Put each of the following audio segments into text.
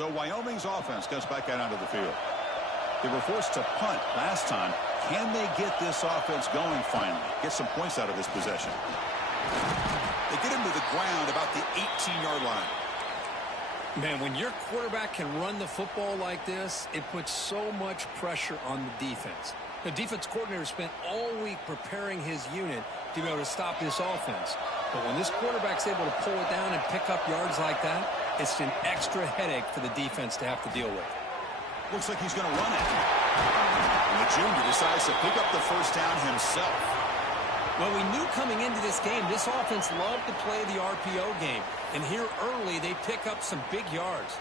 So Wyoming's offense comes back out onto the field. They were forced to punt last time. Can they get this offense going finally? Get some points out of this possession. They get him to the ground about the 18-yard line. Man, when your quarterback can run the football like this, it puts so much pressure on the defense. The defense coordinator spent all week preparing his unit to be able to stop this offense. But when this quarterback's able to pull it down and pick up yards like that, it's an extra headache for the defense to have to deal with. Looks like he's going to run it. And the junior decides to pick up the first down himself. Well, we knew coming into this game, this offense loved to play the RPO game. And here early, they pick up some big yards.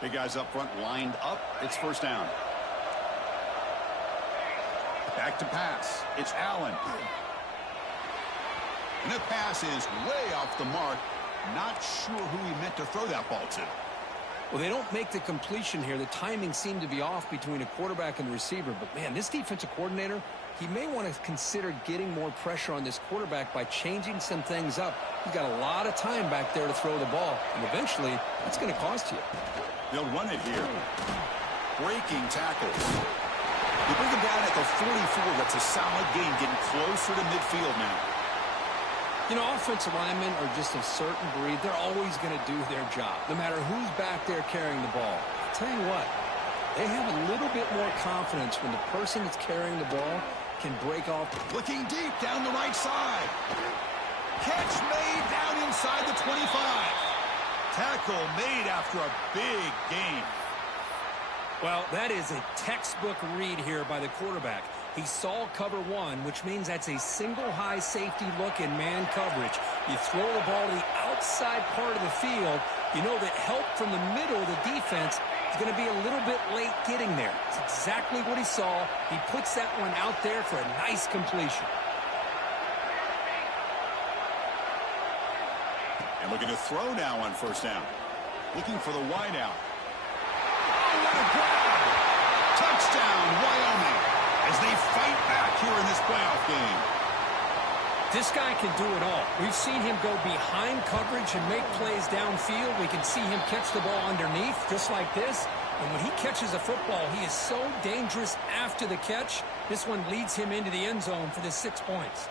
Big guys up front lined up. It's first down. Back to pass. It's Allen. And the pass is way off the mark. Not sure who he meant to throw that ball to. Well, they don't make the completion here. The timing seemed to be off between a quarterback and the receiver. But, man, this defensive coordinator, he may want to consider getting more pressure on this quarterback by changing some things up. He's got a lot of time back there to throw the ball. And eventually, that's going to cost you. They'll run it here. Breaking tackles. They bring him down at the 44. That's a solid gain, getting closer to midfield now. You know, offensive linemen are just a certain breed. They're always going to do their job, no matter who's back there carrying the ball. I'll tell you what, they have a little bit more confidence when the person that's carrying the ball can break off. Looking deep down the right side. Catch made down inside the 25. Tackle made after a big gain. Well, that is a textbook read here by the quarterback. He saw cover one, which means that's a single high safety look in man coverage. You throw the ball to the outside part of the field, you know that help from the middle of the defense is going to be a little bit late getting there. It's exactly what he saw. He puts that one out there for a nice completion. And looking to throw now on first down. Looking for the wide out. Oh, what a grab! Touchdown, Wyoming, as they fight back here in this playoff game. This guy can do it all. We've seen him go behind coverage and make plays downfield. We can see him catch the ball underneath, just like this. And when he catches a football, he is so dangerous after the catch. This one leads him into the end zone for the 6 points.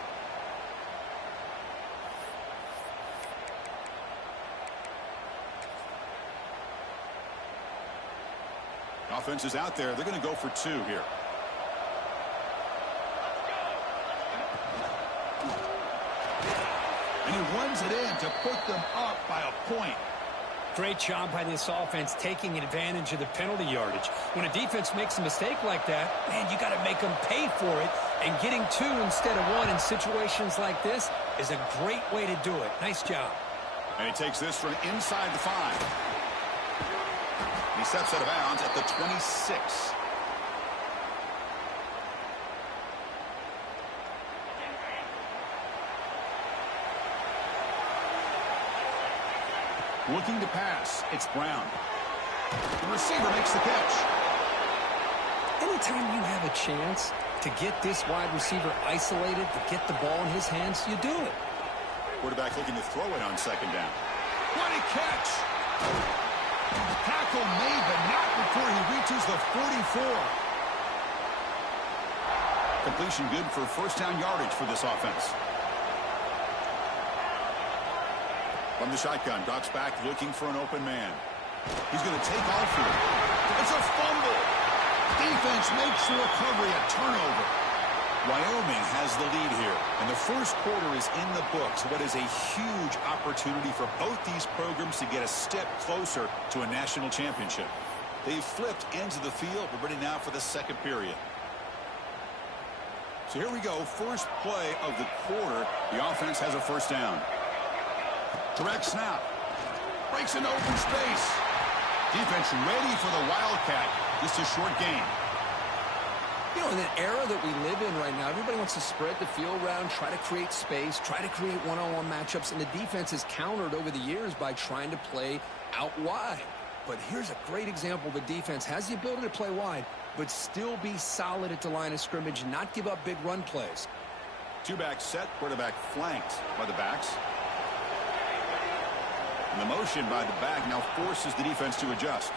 Offense is out there. They're going to go for two here. And he runs it in to put them up by a point. Great job by this offense taking advantage of the penalty yardage. When a defense makes a mistake like that, man, you got to make them pay for it. And getting two instead of one in situations like this is a great way to do it. Nice job. And he takes this from inside the 5. He steps out of bounds at the 26. Looking to pass. It's Brown. The receiver makes the catch. Anytime you have a chance to get this wide receiver isolated, to get the ball in his hands, you do it. Quarterback looking to throw it on second down. What a catch! Tackle made, but not before he reaches the 44. Completion good for first down yardage for this offense. From the shotgun, drops back looking for an open man. He's going to take off here. It's a fumble. Defense makes the recovery a turnover. Wyoming has the lead here, and the first quarter is in the books. What is a huge opportunity for both these programs to get a step closer to a national championship. They've flipped ends of the field. We're ready now for the second period. So here we go, first play of the quarter. The offense has a first down. Direct snap. Breaks into open space. Defense ready for the Wildcat. Just a short gain. You know, in the era that we live in right now, everybody wants to spread the field around, try to create space, try to create one-on-one matchups, and the defense has countered over the years by trying to play out wide. But here's a great example. The defense has the ability to play wide, but still be solid at the line of scrimmage and not give up big run plays. Two-back set, quarterback flanked by the backs. And the motion by the back now forces the defense to adjust.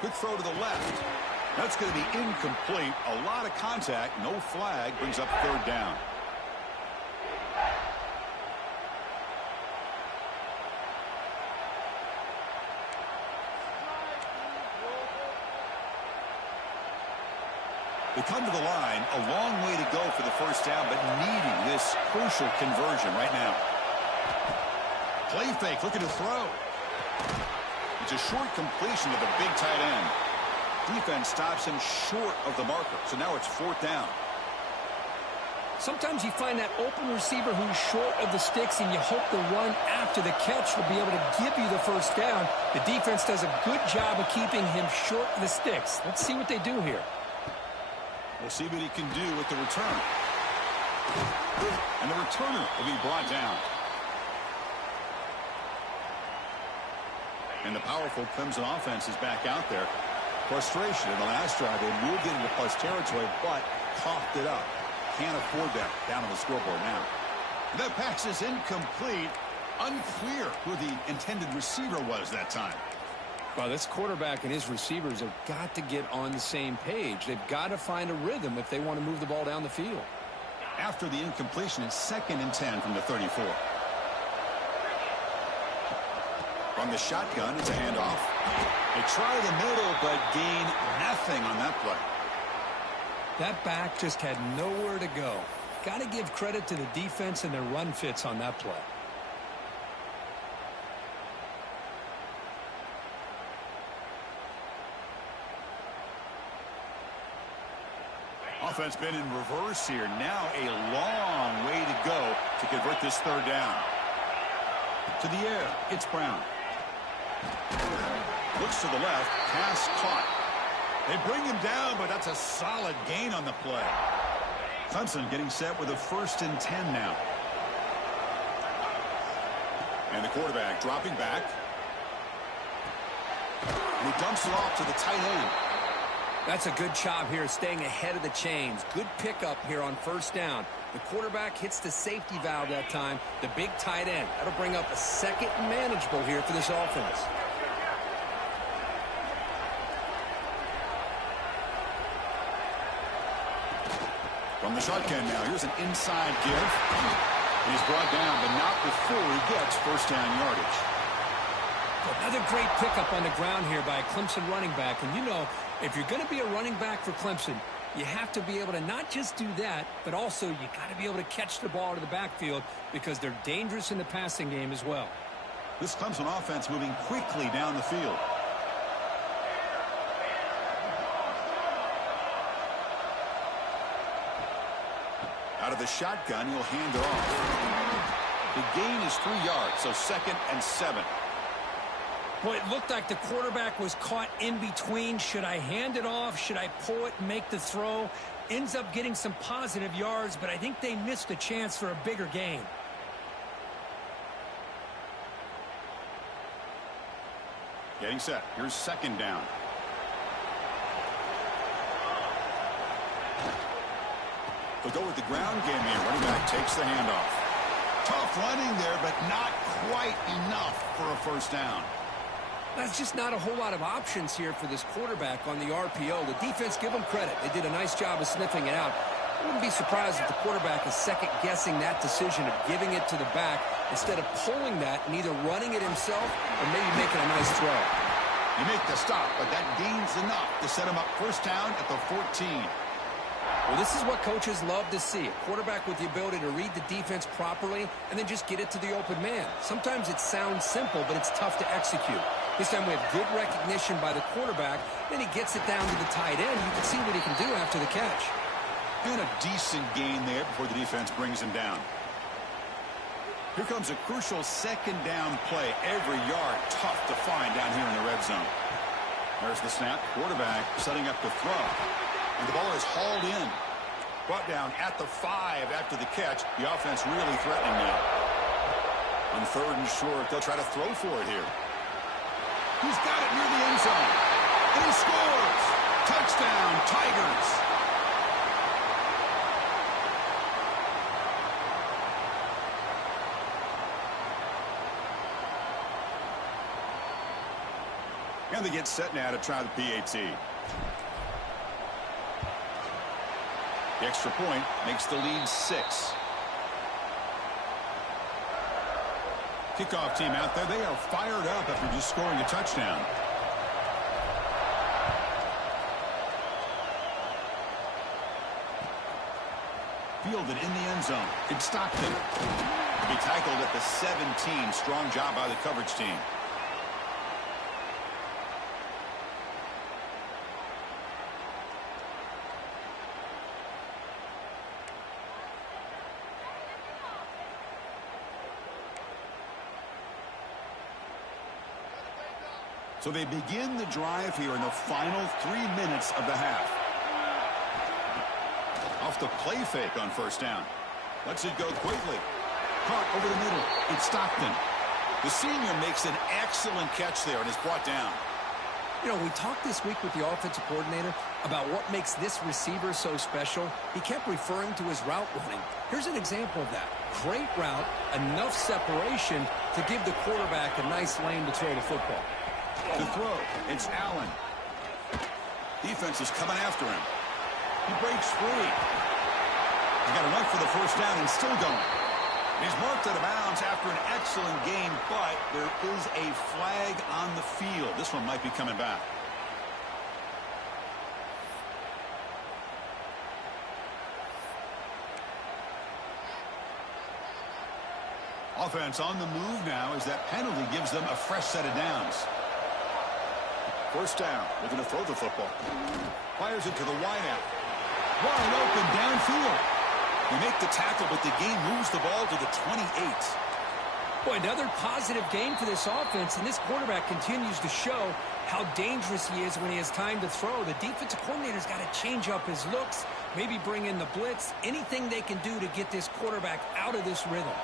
Quick throw to the left. That's going to be incomplete. A lot of contact. No flag. Brings up third down. They come to the line, a long way to go for the first down, but needing this crucial conversion right now. Play fake, looking to throw. It's a short completion to the big tight end. Defense stops him short of the marker, so now it's fourth down. Sometimes you find that open receiver who's short of the sticks, and you hope the run after the catch will be able to give you the first down. The defense does a good job of keeping him short of the sticks. Let's see what they do here. We'll see what he can do with the return. And the returner will be brought down. And the powerful Clemson offense is back out there. Frustration in the last drive. They moved it into plus territory, but coughed it up. Can't afford that down on the scoreboard now. That pass is incomplete. Unclear who the intended receiver was that time. Well, this quarterback and his receivers have got to get on the same page. They've got to find a rhythm if they want to move the ball down the field. After the incompletion, it's 2nd and 10 from the 34. From the shotgun, it's a handoff. They try the middle, but gain nothing on that play. That back just had nowhere to go. Got to give credit to the defense and their run fits on that play. Offense been in reverse here. Now a long way to go to convert this third down. To the air, it's Brown. Looks to the left, pass caught. They bring him down, but that's a solid gain on the play. Clemson getting set with a 1st and 10 now. And the quarterback dropping back. And he dumps it off to the tight end. That's a good job here, staying ahead of the chains. Good pickup here on first down. The quarterback hits the safety valve that time. The big tight end. That'll bring up a 2nd and manageable here for this offense. From the shotgun now, here's an inside give. And he's brought down, but not before he gets first down yardage. Another great pickup on the ground here by a Clemson running back. And you know, if you're going to be a running back for Clemson, you have to be able to not just do that, but also you got to be able to catch the ball to the backfield because they're dangerous in the passing game as well. This Clemson offense moving quickly down the field. Out of the shotgun, he'll hand it off. The gain is 3 yards, so 2nd and 7. Boy, it looked like the quarterback was caught in between. Should I hand it off? Should I pull it and make the throw? Ends up getting some positive yards, but I think they missed a chance for a bigger gain. Getting set. Here's 2nd down. They'll go with the ground game here. Running back takes the handoff. Tough running there, but not quite enough for a first down. That's just not a whole lot of options here for this quarterback on the RPO. The defense, give them credit. They did a nice job of sniffing it out. I wouldn't be surprised if the quarterback is second-guessing that decision of giving it to the back instead of pulling that and either running it himself or maybe making a nice throw. You make the stop, but that gains enough to set him up first down at the 14. Well, this is what coaches love to see. A quarterback with the ability to read the defense properly and then just get it to the open man. Sometimes it sounds simple, but it's tough to execute. This time we have good recognition by the quarterback. Then he gets it down to the tight end. You can see what he can do after the catch. And a decent gain there before the defense brings him down. Here comes a crucial 2nd down play. Every yard tough to find down here in the red zone. There's the snap. Quarterback setting up to throw. And the ball is hauled in. Brought down at the 5 after the catch. The offense really threatening now. On 3rd and short, they'll try to throw for it here. He's got it near the end zone. And he scores. Touchdown, Tigers. And they get set now to try the PAT. The extra point makes the lead 6. Kickoff team out there. They are fired up after just scoring a touchdown. Fielded in the end zone. It's Stockton. To be tackled at the 17. Strong job by the coverage team. So they begin the drive here in the final 3 minutes of the half. Off the play fake on first down. Lets it go quickly. Caught over the middle. It's Stockton. The senior makes an excellent catch there and is brought down. You know, we talked this week with the offensive coordinator about what makes this receiver so special. He kept referring to his route running. Here's an example of that. Great route, enough separation to give the quarterback a nice lane to throw the football. To throw, it's Allen. Defense is coming after him. He breaks free. He's got enough for the first down and still going. He's marked out of bounds after an excellent game, but there is a flag on the field. This one might be coming back. Offense on the move now as that penalty gives them a fresh set of downs. First down, looking to throw the football. Fires it to the wideout. Wide open downfield. They make the tackle, but the game moves the ball to the 28. Boy, another positive game for this offense, and this quarterback continues to show how dangerous he is when he has time to throw. The defensive coordinator's got to change up his looks, maybe bring in the blitz, anything they can do to get this quarterback out of this rhythm.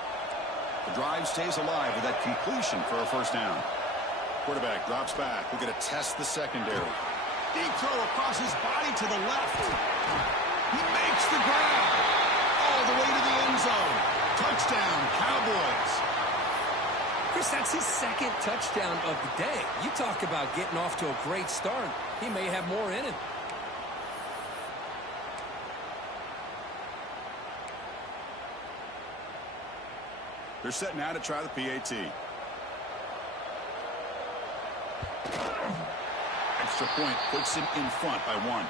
The drive stays alive with that completion for a first down. Quarterback drops back. We're going to test the secondary. Deep throw across his body to the left. He makes the grab. All the way to the end zone. Touchdown, Cowboys. Chris, that's his second touchdown of the day. You talk about getting off to a great start. He may have more in him. They're set now to try the PAT. Extra point puts him in front by 1.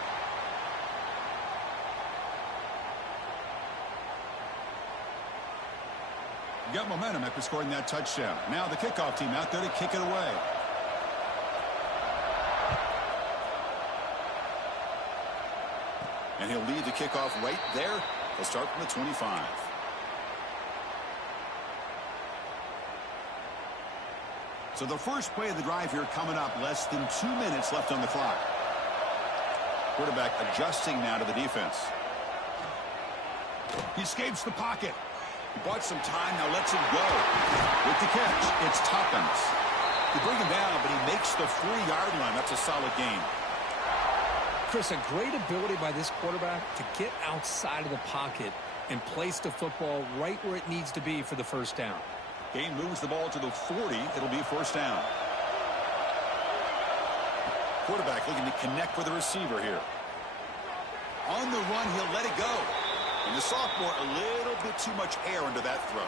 Got momentum after scoring that touchdown. Now the kickoff team out there to kick it away. And he'll lead the kickoff right there. He'll start from the 25. So the first play of the drive here coming up, less than 2 minutes left on the clock. Quarterback adjusting now to the defense. He escapes the pocket. He bought some time, now lets it go. With the catch, it's Tuppence. They bring him down, but he makes the 3-yard line. That's a solid gain. Chris, a great ability by this quarterback to get outside of the pocket and place the football right where it needs to be for the first down. Game moves the ball to the 40. It'll be first down. Quarterback looking to connect with the receiver here. On the run, he'll let it go. And the sophomore, a little bit too much air under that throw.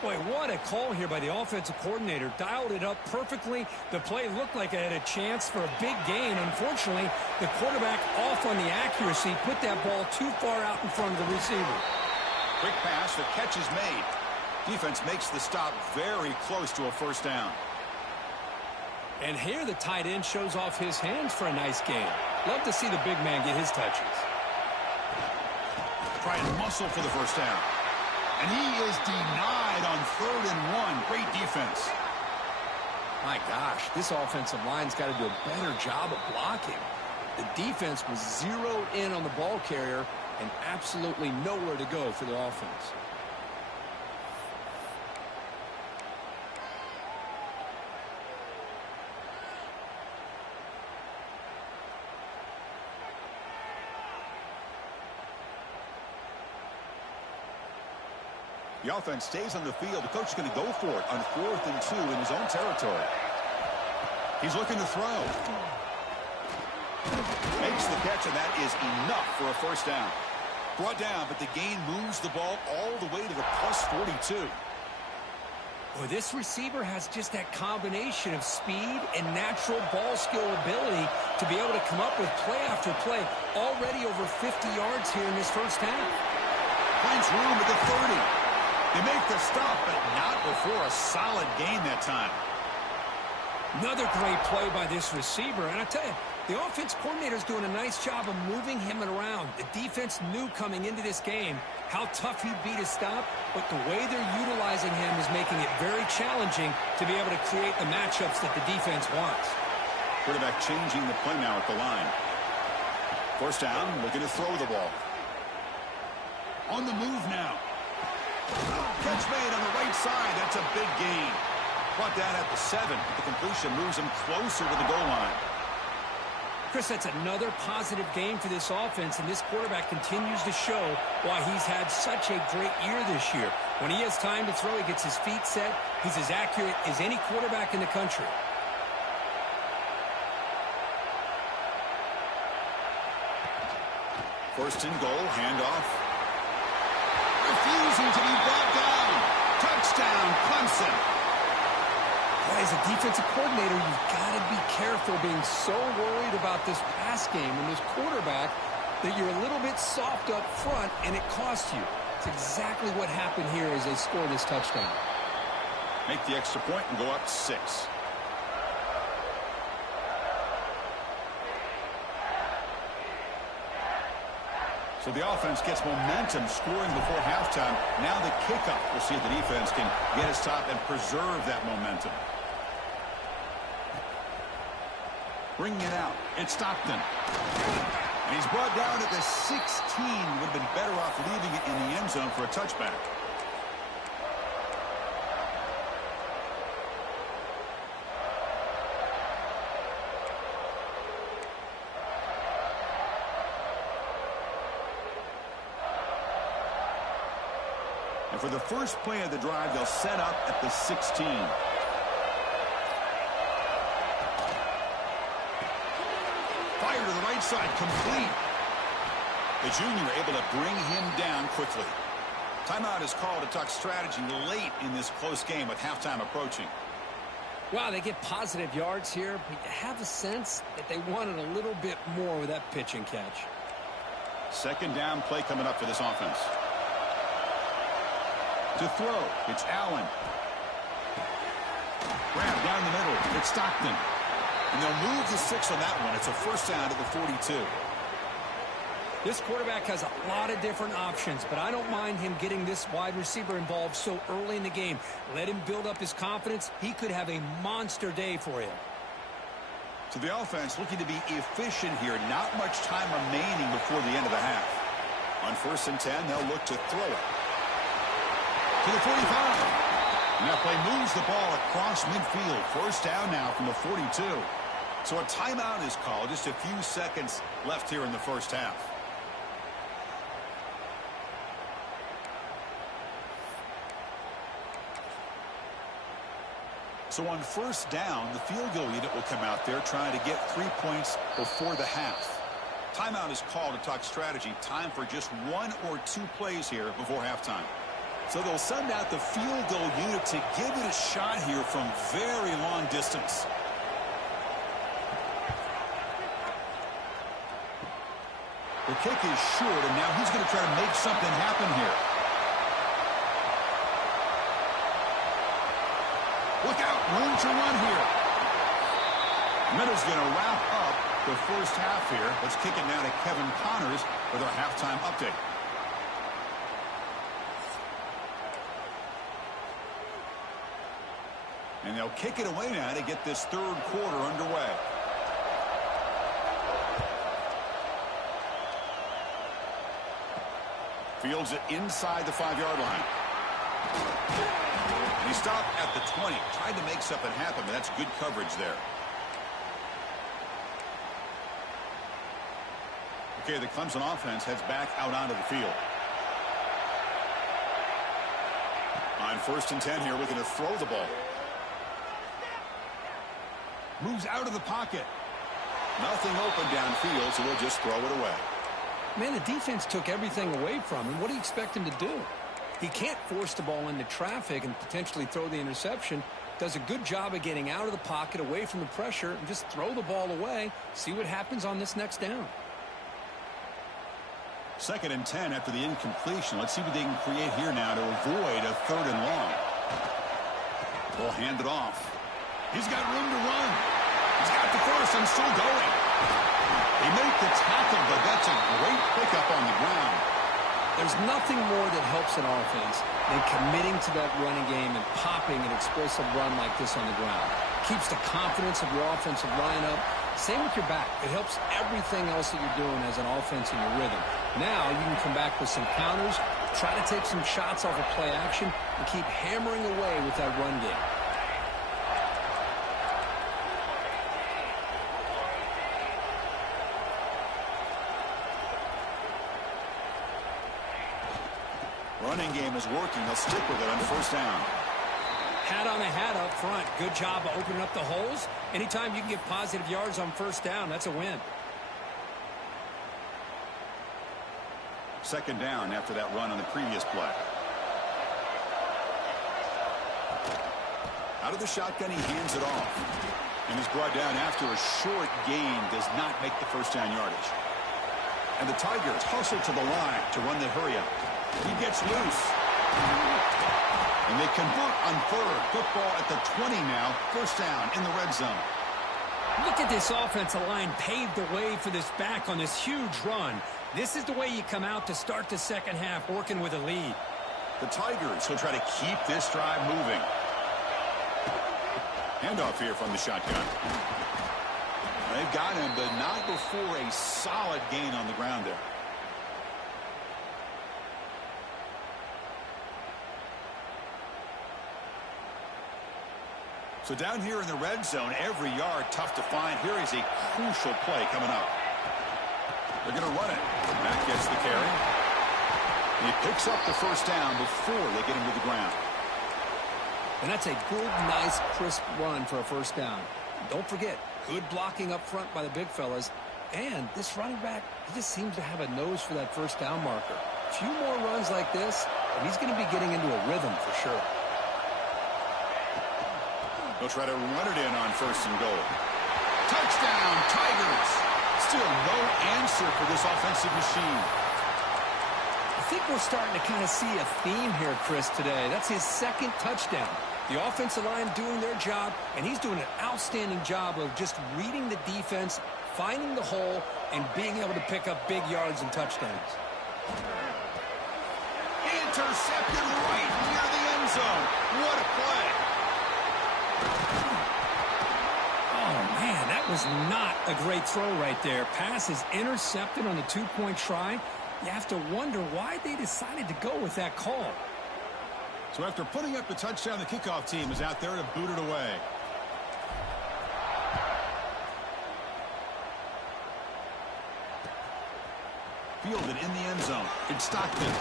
Boy, what a call here by the offensive coordinator. Dialed it up perfectly. The play looked like it had a chance for a big gain. Unfortunately, the quarterback off on the accuracy, put that ball too far out in front of the receiver. Quick pass, the catch is made. Defense makes the stop very close to a first down. And here the tight end shows off his hands for a nice gain. Love to see the big man get his touches. Try and muscle for the first down. And he is denied on 3rd and 1. Great defense. My gosh, this offensive line's got to do a better job of blocking. The defense was zeroed in on the ball carrier and absolutely nowhere to go for the offense. The offense stays on the field. The coach is going to go for it on 4th and 2 in his own territory. He's looking to throw. Makes the catch, and that is enough for a first down. Brought down, but the gain moves the ball all the way to the plus 42. Boy, this receiver has just that combination of speed and natural ball skill ability to be able to come up with play after play. Already over 50 yards here in this first half. Finds room at the 30. They make the stop, but not before a solid gain that time. Another great play by this receiver. And I tell you, the offense coordinator is doing a nice job of moving him around. The defense knew coming into this game how tough he'd be to stop, but the way they're utilizing him is making it very challenging to be able to create the matchups that the defense wants. Quarterback changing the play now at the line. First down, looking to throw the ball. On the move now. Catch made on the right side. That's a big gain. Brought down at the 7. The completion moves him closer to the goal line. Chris, that's another positive game for this offense, and this quarterback continues to show why he's had such a great year this year. When he has time to throw, he gets his feet set. He's as accurate as any quarterback in the country. First and goal, handoff. Refusing to be brought down. Touchdown, Clemson. Boy, as a defensive coordinator, you've got to be careful being so worried about this pass game and this quarterback that you're a little bit soft up front and it costs you. It's exactly what happened here as they score this touchdown. Make the extra point and go up 6. So the offense gets momentum scoring before halftime. Now the kickoff. We'll see if the defense can get his top and preserve that momentum. Bringing it out. It's Stockton. And he's brought down at the 16. Would have been better off leaving it in the end zone for a touchback. And for the first play of the drive, they'll set up at the 16. Fire to the right side, complete. The junior able to bring him down quickly. Timeout is called to talk strategy late in this close game with halftime approaching. Wow, they get positive yards here, but you have a sense that they wanted a little bit more with that pitch and catch. Second down play coming up for this offense. To throw, it's Allen. Grab down the middle, it's Stockton. And they'll move the 6 on that one. It's a first down to the 42. This quarterback has a lot of different options, but I don't mind him getting this wide receiver involved so early in the game. Let him build up his confidence. He could have a monster day for him. So the offense looking to be efficient here. Not much time remaining before the end of the half. On first and 10, they'll look to throw it. To the 45. And that play moves the ball across midfield. First down now from the 42. So a timeout is called. Just a few seconds left here in the first half. So on first down, the field goal unit will come out there trying to get 3 points before the half. Timeout is called to talk strategy. Time for just 1 or 2 plays here before halftime. So they'll send out the field goal unit to give it a shot here from very long distance. The kick is short, and now he's going to try to make something happen here. Look out, room to run here. Middle's going to wrap up the first half here. Let's kick it now to Kevin Connors with our halftime update. And they'll kick it away now to get this third quarter underway. Fields it inside the 5-yard line. And he stopped at the 20. Tried to make something happen, but that's good coverage there. Okay, the Clemson offense heads back out onto the field. On first and 10 here, looking to throw the ball. Moves out of the pocket. Nothing open downfield, so we'll just throw it away. Man, the defense took everything away from him. What do you expect him to do? He can't force the ball into traffic and potentially throw the interception. Does a good job of getting out of the pocket, away from the pressure, and just throw the ball away. See what happens on this next down. 2nd and 10 after the incompletion. Let's see what they can create here now to avoid a 3rd and long. They'll hand it off. He's got room to run. He's got the first and still going. They make the tackle, but that's a great pickup on the ground. There's nothing more that helps an offense than committing to that running game and popping an explosive run like this on the ground. Keeps the confidence of your offensive line up. Same with your back. It helps everything else that you're doing as an offense in your rhythm. Now you can come back with some counters, try to take some shots off of play action, and keep hammering away with that run game. Running game is working. They'll stick with it on 1st down. Hat on the hat up front. Good job of opening up the holes. Anytime you can get positive yards on 1st down, that's a win. 2nd down after that run on the previous play. Out of the shotgun, he hands it off. And he's brought down after a short gain. Does not make the 1st down yardage. And the Tigers hustle to the line to run the hurry up. He gets loose. And they convert on 3rd. Football at the 20 now. 1st down in the red zone. Look at this offensive line paved the way for this back on this huge run. This is the way you come out to start the 2nd half, working with a lead. The Tigers will try to keep this drive moving. Handoff here from the shotgun. They've got him, but not before a solid gain on the ground there. So down here in the red zone, every yard tough to find. Here is a crucial play coming up. They're going to run it. Matt gets the carry. And he picks up the 1st down before they get him to the ground. And that's a good, nice, crisp run for a 1st down. Don't forget, good blocking up front by the big fellas. And this running back, he just seems to have a nose for that 1st down marker. A few more runs like this, and he's going to be getting into a rhythm for sure. They'll try to run it in on 1st and goal. Touchdown, Tigers! Still no answer for this offensive machine. I think we're starting to kind of see a theme here, Chris, today. That's his 2nd touchdown. The offensive line doing their job, and he's doing an outstanding job of just reading the defense, finding the hole, and being able to pick up big yards and touchdowns. Intercepted right near the end zone. What a play. Oh, man, that was not a great throw right there. Pass is intercepted on the 2-point try. You have to wonder why they decided to go with that call. So after putting up the touchdown, the kickoff team is out there to boot it away. Fielded in the end zone. It's Stockton.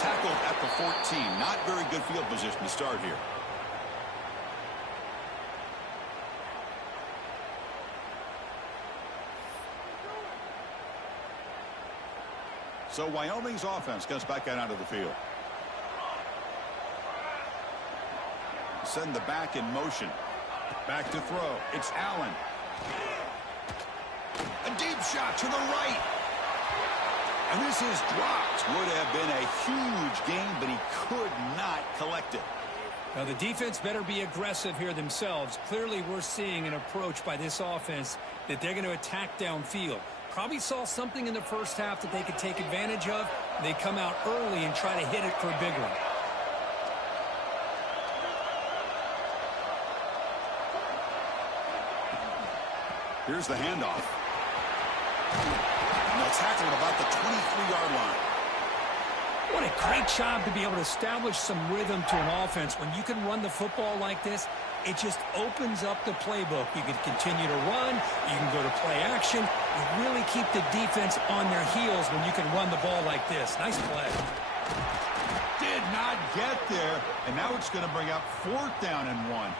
Tackled at the 14. Not very good field position to start here. So Wyoming's offense comes back out onto the field. Send the back in motion. Back to throw. It's Allen. A deep shot to the right. And this is dropped. Would have been a huge gain, but he could not collect it. Now the defense better be aggressive here themselves. Clearly we're seeing an approach by this offense that they're going to attack downfield. Probably saw something in the 1st half that they could take advantage of. They come out early and try to hit it for a big one. Here's the handoff. And they'll tackle at about the 23-yard line. What a great job to be able to establish some rhythm to an offense. When you can run the football like this, it just opens up the playbook. You can continue to run. You can go to play action. You really keep the defense on their heels when you can run the ball like this. Nice play. Did not get there. And now it's going to bring up 4th down and 1.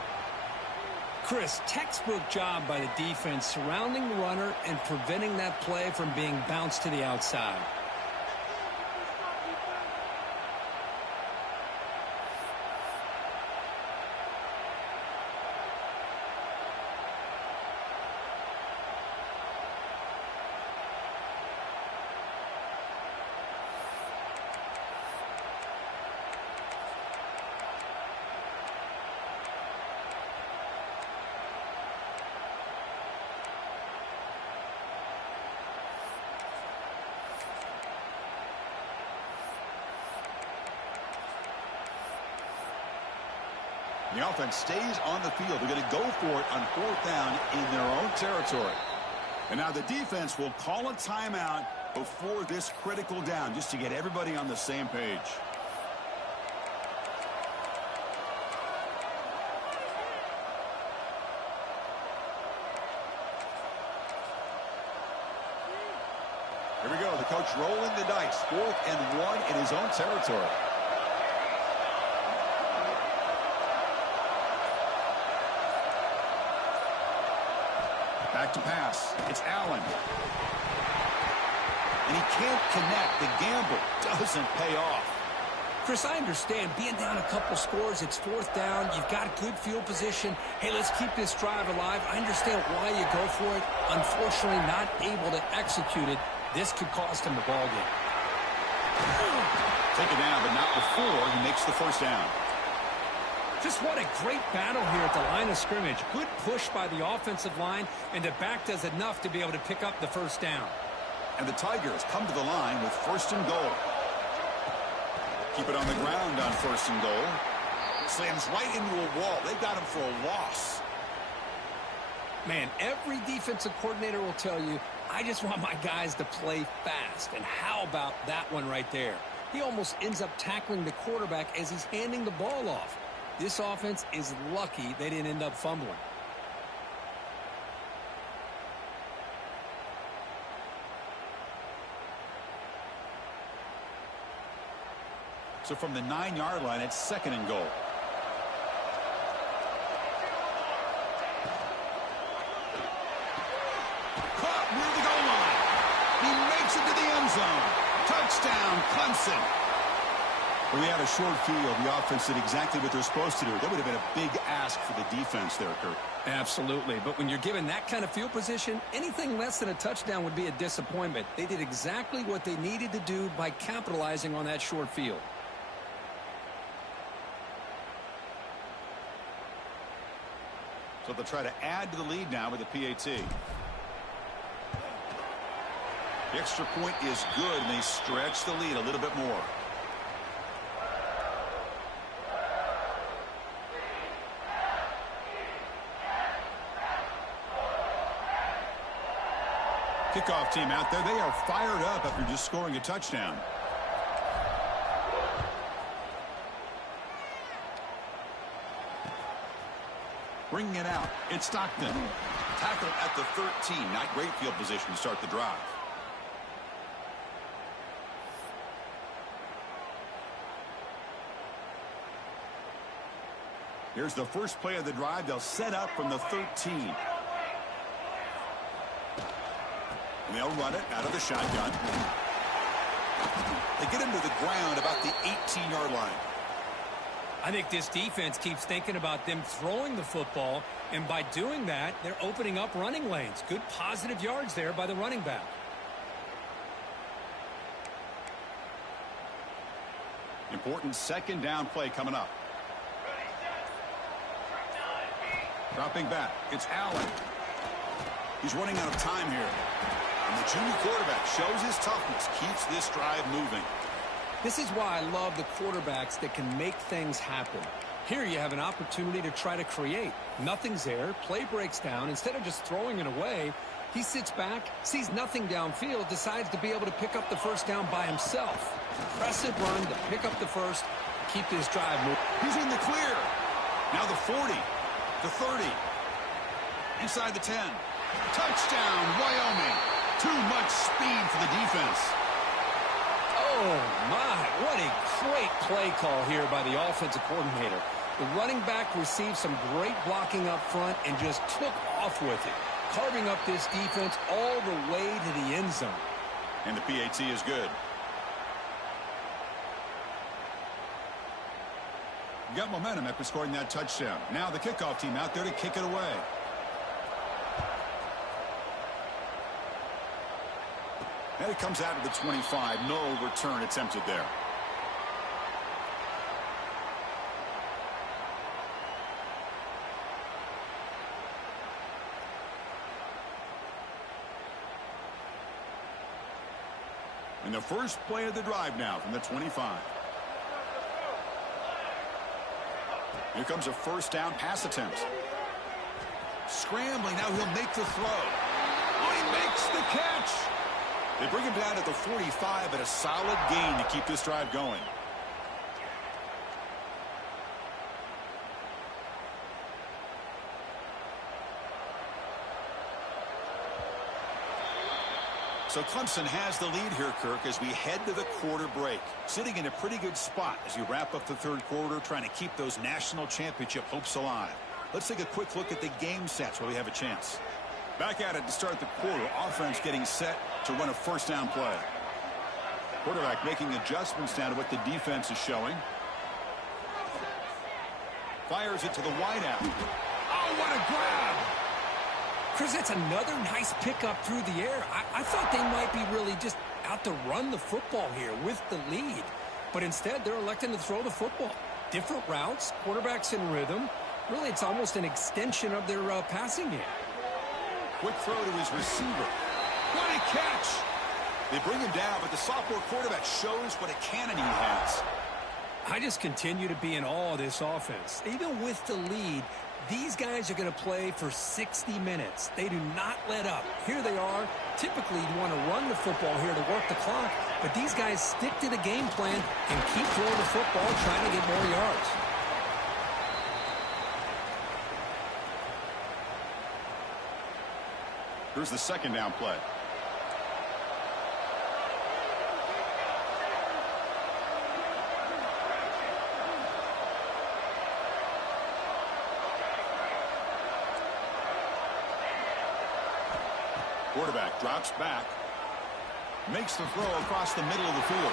Chris, textbook job by the defense surrounding the runner and preventing that play from being bounced to the outside. The offense stays on the field. They're going to go for it on 4th down in their own territory. And now the defense will call a timeout before this critical down, just to get everybody on the same page. Here we go. The coach rolling the dice. 4th and 1 in his own territory. Back to pass. It's Allen. And he can't connect. The gamble doesn't pay off. Chris, I understand being down a couple scores. It's 4th down. You've got a good field position. Hey, let's keep this drive alive. I understand why you go for it. Unfortunately, not able to execute it. This could cost him the ball game. Take it down, but not before he makes the 1st down. Just what a great battle here at the line of scrimmage. Good push by the offensive line, and the back does enough to be able to pick up the 1st down. And the Tigers come to the line with 1st and goal. Keep it on the ground on 1st and goal. Slams right into a wall. They got him for a loss. Man, every defensive coordinator will tell you, I just want my guys to play fast. And how about that one right there? He almost ends up tackling the quarterback as he's handing the ball off. This offense is lucky they didn't end up fumbling. So from the 9-yard line, it's 2nd and goal. Caught near the goal line. He makes it to the end zone. Touchdown, Clemson. Well, we had a short field. The offense did exactly what they're supposed to do. That would have been a big ask for the defense there, Kurt. Absolutely. But when you're given that kind of field position, anything less than a touchdown would be a disappointment. They did exactly what they needed to do by capitalizing on that short field. So they'll try to add to the lead now with a PAT. The extra point is good, and they stretch the lead a little bit more. Kickoff team out there. They are fired up after just scoring a touchdown. Bringing it out. It's Stockton. Tackle at the 13. Not great field position to start the drive. Here's the first play of the drive. They'll set up from the 13. And they'll run it out of the shotgun. They get him to the ground about the 18-yard line. I think this defense keeps thinking about them throwing the football, and by doing that, they're opening up running lanes. Good positive yards there by the running back. Important 2nd down play coming up. Dropping back. It's Allen. He's running out of time here. And the junior quarterback shows his toughness, keeps this drive moving. This is why I love the quarterbacks that can make things happen. Here you have an opportunity to try to create. Nothing's there. Play breaks down. Instead of just throwing it away, he sits back, sees nothing downfield, decides to be able to pick up the 1st down by himself. Impressive run to pick up the 1st, keep this drive moving. He's in the clear. Now the 40, the 30, inside the 10. Touchdown, Wyoming. Too much speed for the defense. Oh, my. What a great play call here by the offensive coordinator. The running back received some great blocking up front and just took off with it, carving up this defense all the way to the end zone. And the PAT is good. Got momentum after scoring that touchdown. Now the kickoff team out there to kick it away. And it comes out of the 25. No return attempted there. And the first play of the drive now from the 25. Here comes a first down pass attempt. Scrambling, now he'll make the throw. Oh, he makes the catch. They bring him down at the 45, but a solid gain to keep this drive going. So Clemson has the lead here, Kirk, as we head to the quarter break. Sitting in a pretty good spot as you wrap up the third quarter, trying to keep those national championship hopes alive. Let's take a quick look at the game sets where we have a chance. Back at it to start the quarter. Offense getting set to run a first down play. Quarterback making adjustments down to what the defense is showing. Fires it to the wideout. Oh, what a grab! Chris, that's another nice pickup through the air. I thought they might be really just out to run the football here with the lead. But instead, they're electing to throw the football. Different routes, quarterbacks in rhythm. Really, it's almost an extension of their passing game. Quick throw to his receiver. What a catch! They bring him down, but the sophomore quarterback shows what a cannon he has. I just continue to be in awe of this offense. Even with the lead, these guys are going to play for 60 minutes. They do not let up. Here they are. Typically, you want to run the football here to work the clock, but these guys stick to the game plan and keep throwing the football, trying to get more yards. Here's the second down play. Quarterback drops back, makes the throw across the middle of the field.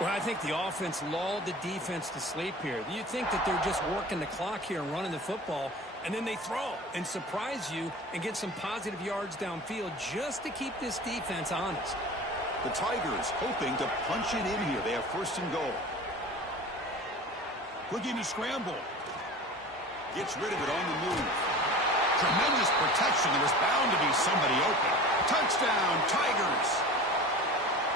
Well, I think the offense lulled the defense to sleep here. You think that they're just working the clock here and running the football, and then they throw and surprise you and get some positive yards downfield just to keep this defense honest. The Tigers hoping to punch it in here. They have first and goal. Looking to scramble. Gets rid of it on the move. Tremendous protection. There was bound to be somebody open. Touchdown, Tigers.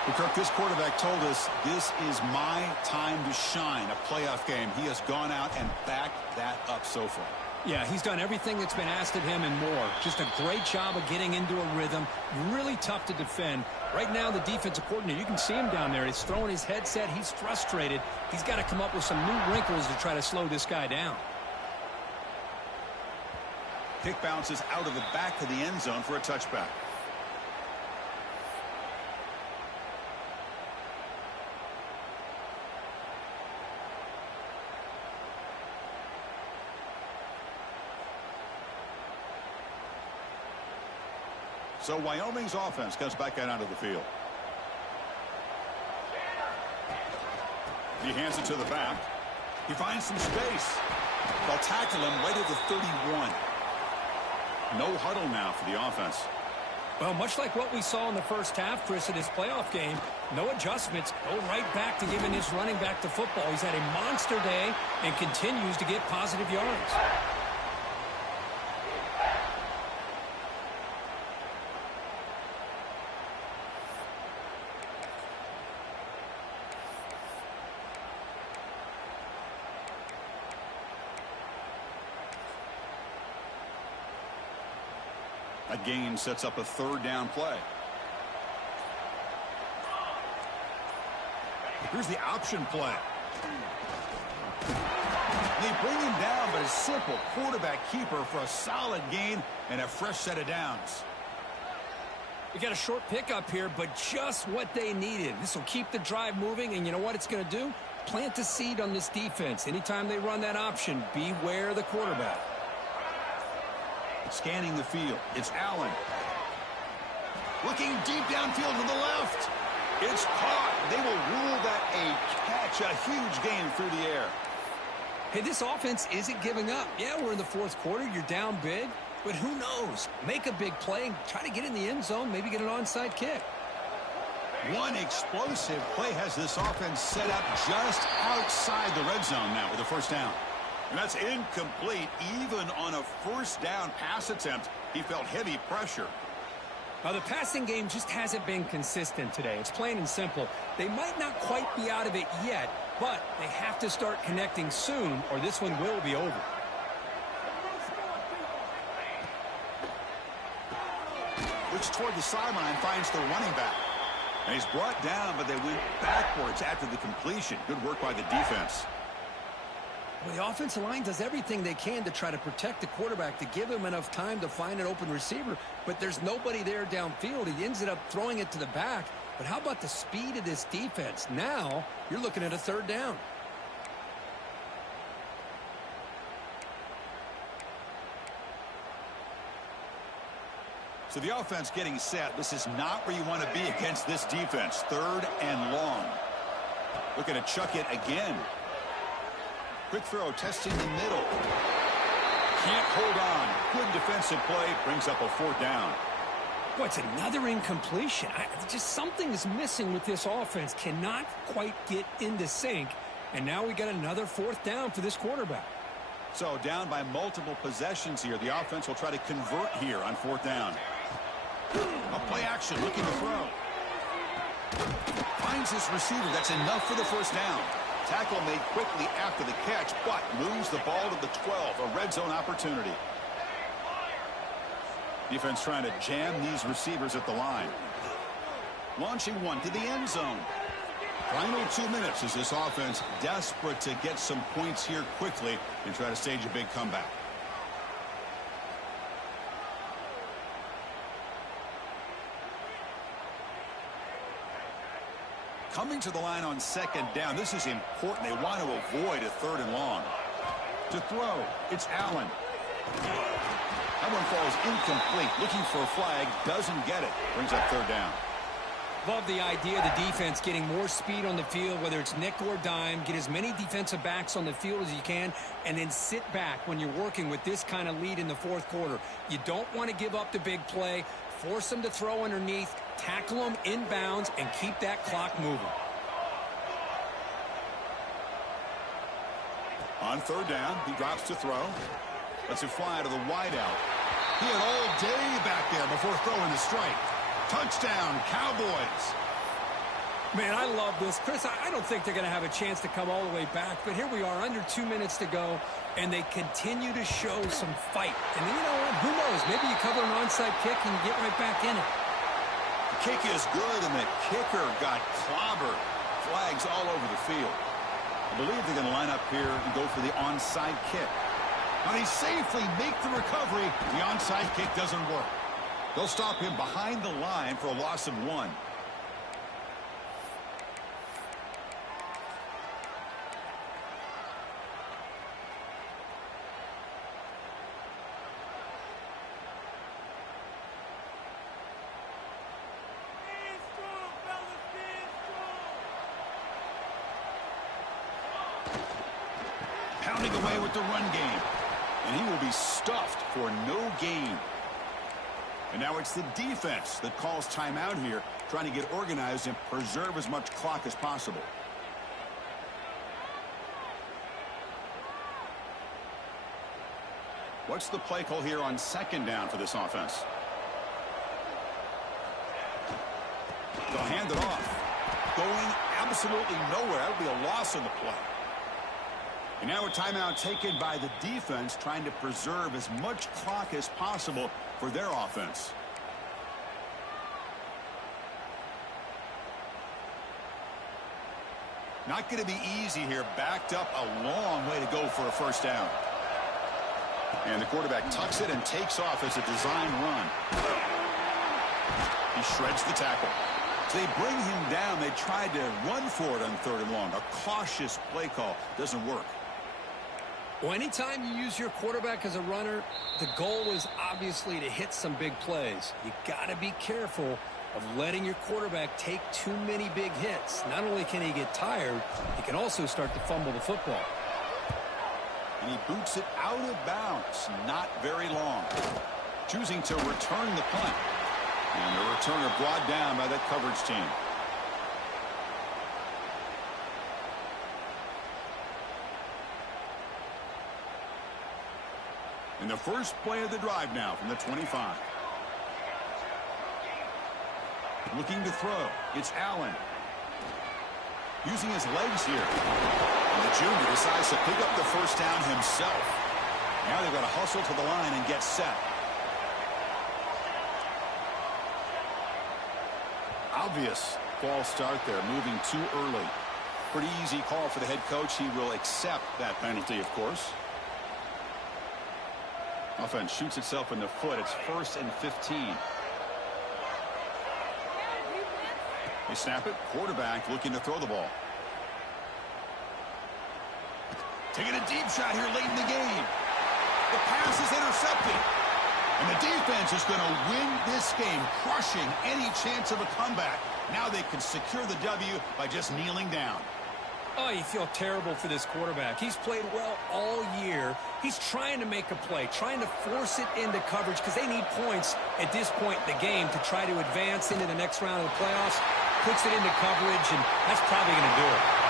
Well, Kirk, this quarterback told us this is my time to shine, a playoff game. He has gone out and backed that up so far. Yeah, he's done everything that's been asked of him and more. Just a great job of getting into a rhythm. Really tough to defend. Right now, the defensive coordinator, you can see him down there. He's throwing his headset. He's frustrated. He's got to come up with some new wrinkles to try to slow this guy down. Kick bounces out of the back of the end zone for a touchback. So Wyoming's offense comes back out onto the field. He hands it to the back. He finds some space. They'll tackle him right at the 31. No huddle now for the offense. Well, much like what we saw in the first half, Chris, in his playoff game, no adjustments. Go right back to giving his running back the football. He's had a monster day and continues to get positive yards. That gain sets up a third down play. Here's the option play. They bring him down, but a simple quarterback keeper for a solid gain and a fresh set of downs. We got a short pickup here, but just what they needed. This will keep the drive moving, and you know what it's going to do? plant the seed on this defense. Anytime they run that option, beware the quarterback. Scanning the field. It's Allen. Looking deep downfield to the left. It's caught. They will rule that a catch. A huge gain through the air. Hey, this offense isn't giving up. Yeah, we're in the fourth quarter. You're down big. But who knows? Make a big play. Try to get in the end zone. Maybe get an onside kick. One explosive play has this offense set up just outside the red zone now with a first down. And that's incomplete. Even on a first down pass attempt, he felt heavy pressure. The passing game just hasn't been consistent today. It's plain and simple. They might not quite be out of it yet, but they have to start connecting soon or this one will be over. Looks toward the sideline, finds the running back. And he's brought down, but they went backwards after the completion. Good work by the defense. Well, the offensive line does everything they can to try to protect the quarterback, to give him enough time to find an open receiver, but there's nobody there downfield. He ends up throwing it to the back. But how about the speed of this defense? Now you're looking at a third down. So the offense getting set. This is not where you want to be against this defense. Third and long. Looking to chuck it again. Quick throw, testing the middle. Can't hold on. Good defensive play. Brings up a fourth down. Boy, it's another incompletion. Just something is missing with this offense. Cannot quite get into sync. And now we got another fourth down for this quarterback. So down by multiple possessions here. The offense will try to convert here on fourth down. A play action, looking to throw. Finds his receiver. That's enough for the first down. Tackle made quickly after the catch, but moves the ball to the 12. A red zone opportunity. Defense trying to jam these receivers at the line. Launching one to the end zone. Final 2 minutes as this offense desperate to get some points here quickly and try to stage a big comeback. Coming to the line on second down. This is important. They want to avoid a third and long. To throw, it's Allen. That one falls incomplete. Looking for a flag. Doesn't get it. Brings up third down. Love the idea of the defense getting more speed on the field, whether it's nickel or dime. Get as many defensive backs on the field as you can, and then sit back when you're working with this kind of lead in the fourth quarter. You don't want to give up the big play. Force them to throw underneath, tackle them inbounds, and keep that clock moving. On third down, he drops to throw. Lets it fly to the wideout. He had all day back there before throwing the strike. Touchdown, Cowboys. Man, I love this. Chris, I don't think they're going to have a chance to come all the way back, but here we are, under 2 minutes to go, and they continue to show some fight. And you know what? Who knows? Maybe you cover an onside kick and you get right back in it. The kick is good, and the kicker got clobbered. Flags all over the field. I believe they're going to line up here and go for the onside kick. Now they safely make the recovery. The onside kick doesn't work. They'll stop him behind the line for a loss of 1. Pounding away with the run game. And he will be stuffed for no gain. And now it's the defense that calls timeout here, trying to get organized and preserve as much clock as possible. What's the play call here on second down for this offense? They'll hand it off. Going absolutely nowhere. That would be a loss on the play. And now a timeout taken by the defense, trying to preserve as much clock as possible for their offense. Not going to be easy here. Backed up a long way to go for a first down. And the quarterback tucks it and takes off as a design run. He shreds the tackle. So they bring him down. They tried to run for it on 3rd and long. A cautious play call doesn't work. Well, anytime you use your quarterback as a runner, the goal is obviously to hit some big plays. You got to be careful of letting your quarterback take too many big hits. Not only can he get tired, he can also start to fumble the football. And he boots it out of bounds. Not very long. Choosing to return the punt. And the returner brought down by that coverage team. In the first play of the drive now from the 25. Looking to throw. It's Allen. Using his legs here. And the junior decides to pick up the first down himself. Now they've got to hustle to the line and get set. Obvious false start there, moving too early. Pretty easy call for the head coach. He will accept that penalty, of course. Offense shoots itself in the foot. It's 1st and 15. They snap it. Quarterback looking to throw the ball. Taking a deep shot here late in the game. The pass is intercepted. And the defense is going to win this game, crushing any chance of a comeback. Now they can secure the W by just kneeling down. Oh, you feel terrible for this quarterback. He's played well all year. He's trying to make a play, trying to force it into coverage because they need points at this point in the game to try to advance into the next round of the playoffs. Puts it into coverage, and that's probably going to do it.